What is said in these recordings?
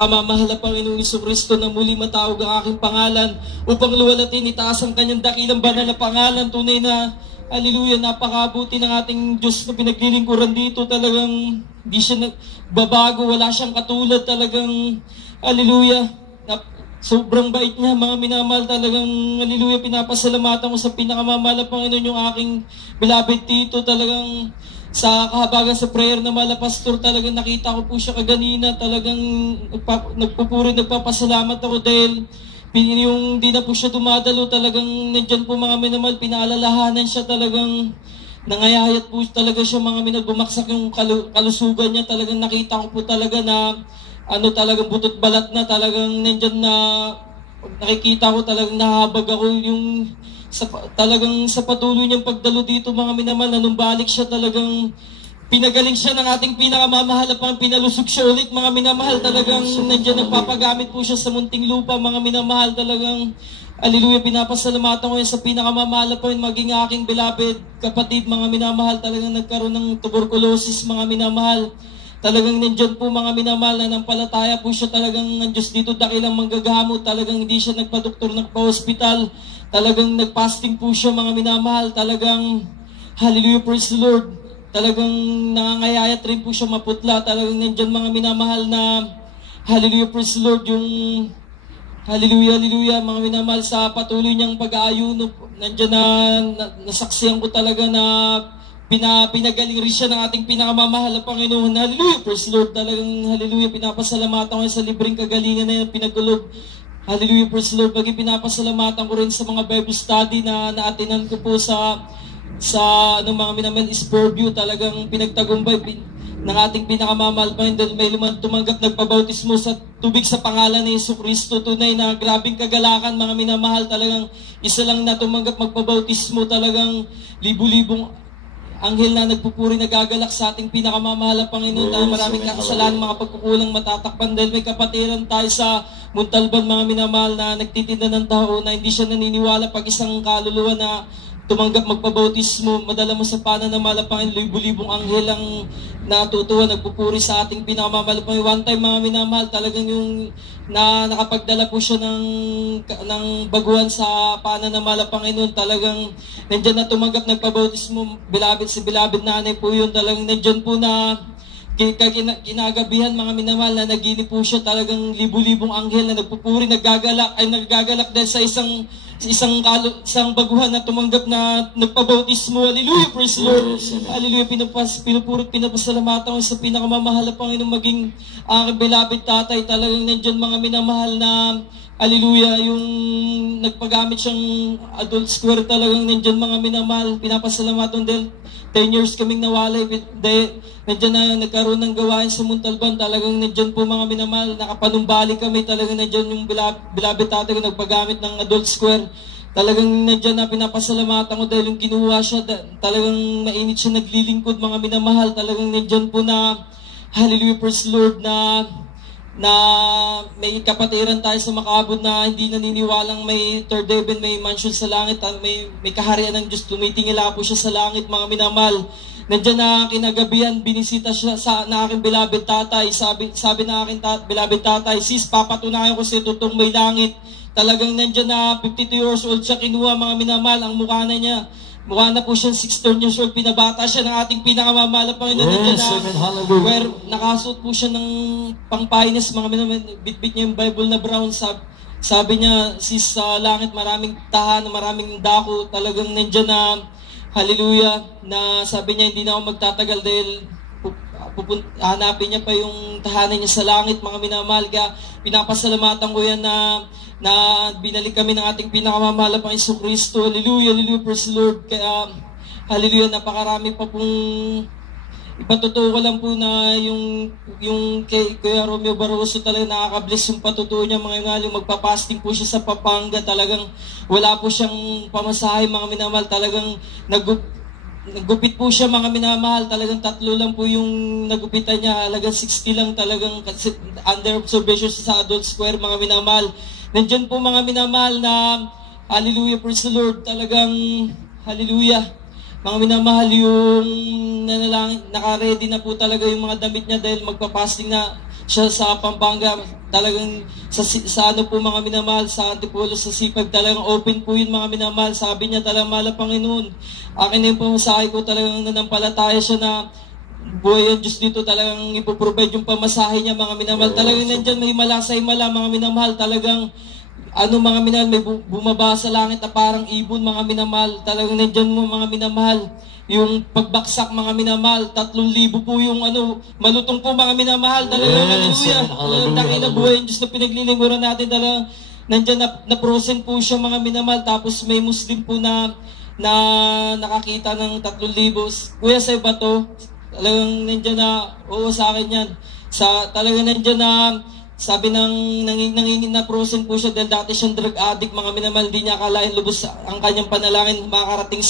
Mahal na Panginoong Jesucristo na muli matawag ang aking pangalan upang luwalatin, itaas ang kanyang dakilang banal na pangalan. Tunay na, hallelujah, napakabuti ng ating Diyos na pinaglilingkuran dito. Talagang di siya nagbabago, wala siyang katulad. Talagang, hallelujah, sobrang bait niya, mga minamahal. Talagang, hallelujah, pinapasalamatan ko sa pinakamamahal na Panginoon yung aking beloved Tito. Talagang sa kahabagan sa prayer na mala pastor, talagang nakita ko po siya kaganina. Talagang nagpupuri, nagpapasalamat ako dahil yung di na po siya dumadalo. Talagang nandyan po mga minamahal, pinaalalahanan siya. Talagang nangayayat po talaga siya, mga minamahal, bumaksak yung kalusugan niya. Talagang nakita ko po talaga na talagang butot balat na. Talagang nandyan na nakikita ko, talagang nahabag ako yung talagang sa patuloy niyang pagdalo dito, mga minamahal, na nung balik siya, talagang pinagaling siya ng ating pinakamamahal, pang pinalusog siya ulit, mga minamahal. Talagang nandiyan nagpapagamit po siya sa munting lupa, mga minamahal. Talagang, hallelujah, pinapasalamatan ko yan sa pinakamamahal po yun, maging aking beloved kapatid, mga minamahal. Talagang nagkaroon ng tuberculosis, mga minamahal. Talagang nandiyan po, mga minamahal, na nampalataya po siya. Talagang ang Diyos dito dakilang manggagamot. Talagang hindi siya nagpa-doktor, nagpa-hospital. Talagang nag-fasting po siya, mga minamahal. Talagang, hallelujah, praise the Lord. Talagang nangangayayat rin po siya maputla. Talagang nandiyan, mga minamahal, na hallelujah, praise the Lord, yung hallelujah, hallelujah, mga minamahal, sa patuloy niyang pag-aayuno. Nandiyan na nasaksiyan ko talaga na pinagaling rin siya ng ating pinakamamahal na Panginoon. Hallelujah, praise the Lord. Talagang, hallelujah, pinapasalamatan ko sa libreng kagalingan na yan, pinagulog. Hallelujah, praise the Lord. Bagay pinapasalamatan ko rin sa mga Bible study na naatinan ko po sa mga minamahal is Purview. Talagang pinagtagumpay ng ating pinakamamahal pa rin dahil may tumanggap nagpabautismo sa tubig sa pangalan ni Jesucristo. Tunay na grabing kagalakan, mga minamahal. Talagang isa lang na tumanggap magpabautismo. Talagang libu-libong anghel na nagpupuri, nagagalak sa ating pinakamamahal na Panginoon. Na maraming kasalanan, mga pagkukulang matatakpan dahil may kapatiran tayo sa Muntalban, mga minamahal, na nagtitinda ng tao na hindi siya naniniwala pag isang kaluluwa na tumanggap magpabautismo, madala mo sa pananamala, Panginoon, libu-libong anghel ang natutuwa, nagpupuri sa ating pinakamamahal. One time, mga minamahal, talagang yung nakapagdala po siya ng baguhan sa pananamala, Panginoon. Talagang nandyan na tumanggap nagpabautismo, si beloved nanay po yun. Talagang nandyan po na kinagabihan, mga minamahal, na naginip po siya. Talagang libu-libong anghel na nagpupuri, nagagalak dahil sa isang baguhan na tumanggap na nagpabautismo. Hallelujah, praise the Lord. Hallelujah, pinupurot, pinapasalamatan ko sa pinakamamahal na Panginoon, maging aking beloved tatay. Talagang nandyan, mga minamahal, na hallelujah, yung nagpagamit siyang adult square. Talagang nandyan, mga minamahal, pinapasalamatan dahil 10 years kaming nawalay. Nandyan na nagkaroon ng gawain sa Muntalban. Talagang nandyan po, mga minamahal, nakapanumbalik kami. Talagang nandyan yung beloved tatay ko nagpagamit ng adult square. Talagang nandyan na pinapasalamatan ko dahil yung kinuha siya, talagang mainit siya naglilingkod, mga minamahal. Talagang nandyan po na, hallelujah, praise the Lord, na may kapatiran tayo sa makaabot na hindi naniniwalang may third heaven, may mansion sa langit, may kaharian ng Diyos. Tumitingala po siya sa langit, mga minamahal. Nandiyan na kinagabihan, binisita siya na aking beloved tatay. Sabi na aking beloved tatay, sis, papatunayan ko sa totoong may langit. Talagang nandiyan na 52 years old siya, kinuha, mga minamahal, ang mukha na niya. Mukha na po siya 16 years old, pinabata siya ng ating pinakamamahal na Panginoon. Where nakasuot po siya ng pangpainis, mga minamahal, bitbit niya yung Bible na brown. Sabi niya, sis, sa langit maraming tahan, maraming dako. Talagang nandiyan na, hallelujah, na sabi niya hindi na ako magtatagal dahil hanapin niya pa yung tahanan niya sa langit, mga minamahal. Pinapasalamatan ko yan na binalik kami ng ating pinakamamahal na Jesucristo. Hallelujah, hallelujah, praise the Lord. Kaya, hallelujah, napakarami pa pong ipatutuo ko lang po na yung kay Kuya Romeo Barroso, talaga nakaka-bless yung patutuo niya, mga ingali. Magpapasting po siya sa Pampanga. Talagang wala po siyang pamasahe, mga minamahal. Talagang naggupit po siya, mga minamahal. Talagang 3 lang po yung nagupitan niya. Halagang 60 lang, talagang under observation sa adult square, mga minamahal. Nandiyan po, mga minamahal, na hallelujah, praise the Lord. Talagang hallelujah, mga minamahal, yung naka-ready na po talaga yung mga damit niya dahil magpapasting na siya sa Pampanga. Talagang sa ano po mga minamahal, sa Antipolo, sa Sipag, talagang open po yun mga minamahal. Sabi niya talagang mahal ang Panginoon. Akin na yung pamasahe ko, talagang nanampalataya siya na buhay ang Diyos dito, talagang ipoprovide yung pamasahe niya mga minamahal. Talagang nandyan may himala sa himala mga minamahal. Talagang mga minamahal, may bumaba sa langit na parang ibon mga minamahal. Talagang nandyan mo mga minamahal. Yung pagbaksak mga minamahal, 3,000 po yung malutong po mga minamahal. Talagang hallelujah. Talagang dakila buhay ang Diyos na pinaglilingkuran natin. Talagang nandyan na prosen po siya mga minamahal. Tapos may Muslim po na nakakita ng 3,000. Kuya, sa iba to, talagang nandyan na, oo sa akin yan. Talagang nandyan na, sabi nangingin na prosen po siya dahil dati siyang drug addict mga minamahal. Hindi niya akalain lubos ang kanyang panalangin makakarating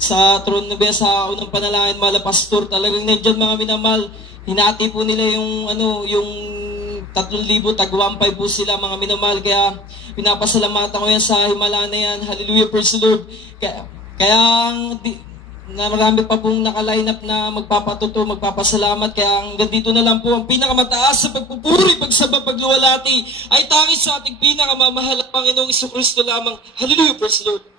sa throne na ba, sa unang panalangin, mala pastor. Talagang nandyan mga minamahal, hinati po nila yung 3,000, tag 1,500 po sila mga minamahal. Kaya pinapasalamatan ko yan sa himala na yan. Hallelujah, praise the Lord. Kaya na marami pa pong naka-line up na magpapatuto, magpapasalamat. Kaya hanggang dito na lang po ang pinakamataas sa pagpupuri, pagsamba, pagluwalhati ay tangis sa ating pinakamamahal na Panginoong Jesucristo lamang. Hallelujah, praise the Lord.